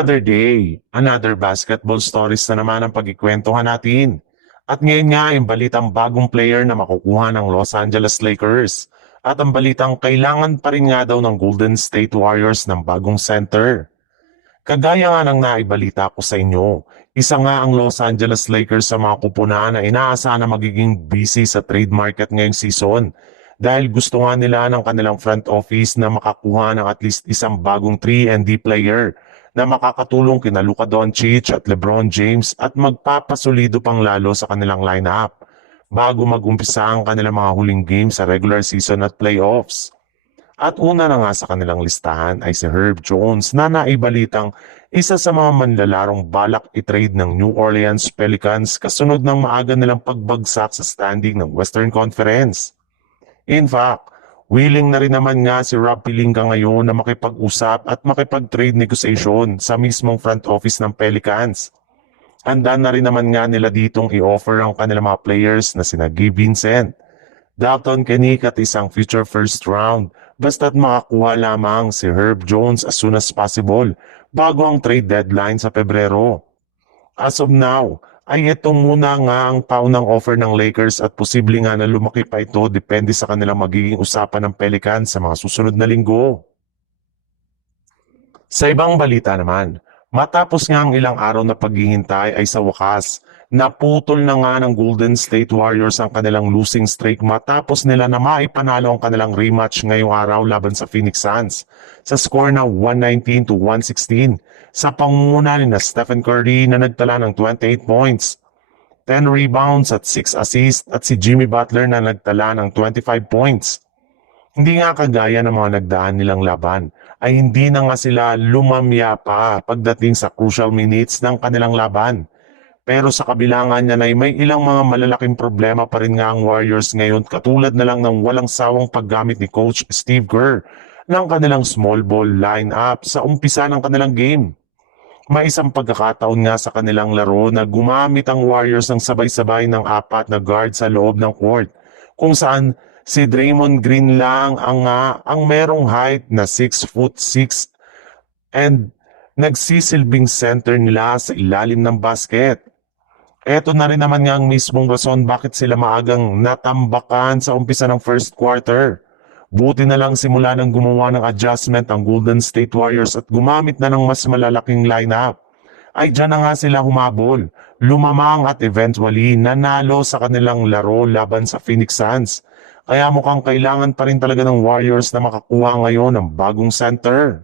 Another day, another basketball stories na naman ang pagkikwentuhan natin. At ngayon nga yung balitang bagong player na makukuha ng Los Angeles Lakers. At ang balitang kailangan pa rin nga daw ng Golden State Warriors ng bagong center. Kagaya nga ng naibalita ko sa inyo, isa nga ang Los Angeles Lakers sa mga kupunan na inaasahan na magiging busy sa trade market ngayong season. Dahil gusto nga nila ng kanilang front office na makakuha ng at least isang bagong 3-and-D player na makakatulong kina Luka Doncic at LeBron James at magpapasolido pang lalo sa kanilang lineup bago mag-umpisa ang kanilang mga huling game sa regular season at playoffs. At una na nga sa kanilang listahan ay si Herb Jones na naibalitang isa sa mga manlalarong balak i-trade ng New Orleans Pelicans kasunod ng maaga nilang pagbagsak sa standing ng Western Conference. In fact, willing na rin naman nga si Rob Pelinka ngayon na makipag-usap at makipag-trade negotiation sa mismong front office ng Pelicans. Handa na rin naman nga nila ditong i-offer ang kanilang mga players na sina Gabe Vincent, Dalton Kenick at isang future first round basta't makakuha lamang si Herb Jones as soon as possible bago ang trade deadline sa Pebrero. As of now, ay ito muna nga ang paunang offer ng Lakers at posible nga na lumaki pa ito depende sa kanilang magiging usapan ng Pelicans sa mga susunod na linggo. Sa ibang balita naman, matapos nga ang ilang araw na paghihintay ay sa wakas, naputol na nga ng Golden State Warriors ang kanilang losing streak matapos nila na maipanalo ang kanilang rematch ngayong araw laban sa Phoenix Suns sa score na 119-116 sa pangunguna ni na Stephen Curry na nagtala ng 28 points, 10 rebounds at 6 assists at si Jimmy Butler na nagtala ng 25 points. Hindi nga kagaya ng mga nagdaan nilang laban ay hindi na nga sila lumamya pa pagdating sa crucial minutes ng kanilang laban. Pero sa kabilangan niya ay may ilang mga malalaking problema pa rin nga ang Warriors ngayon katulad na lang ng walang sawang paggamit ni Coach Steve Kerr ng kanilang small ball lineup sa umpisa ng kanilang game. May isang pagkakataon nga sa kanilang laro na gumamit ang Warriors ng sabay-sabay ng 4 na guard sa loob ng court kung saan si Draymond Green lang ang merong height na 6'6" and nagsisilbing center nila sa ilalim ng basket. Eto na rin naman nga ang mismong rason bakit sila maagang natambakan sa umpisa ng first quarter. Buti na lang simula nang gumawa ng adjustment ang Golden State Warriors at gumamit na ng mas malalaking lineup. Ay dyan na nga sila humabol, lumamang at eventually nanalo sa kanilang laro laban sa Phoenix Suns. Kaya mukhang kailangan pa rin talaga ng Warriors na makakuha ngayon ng bagong center.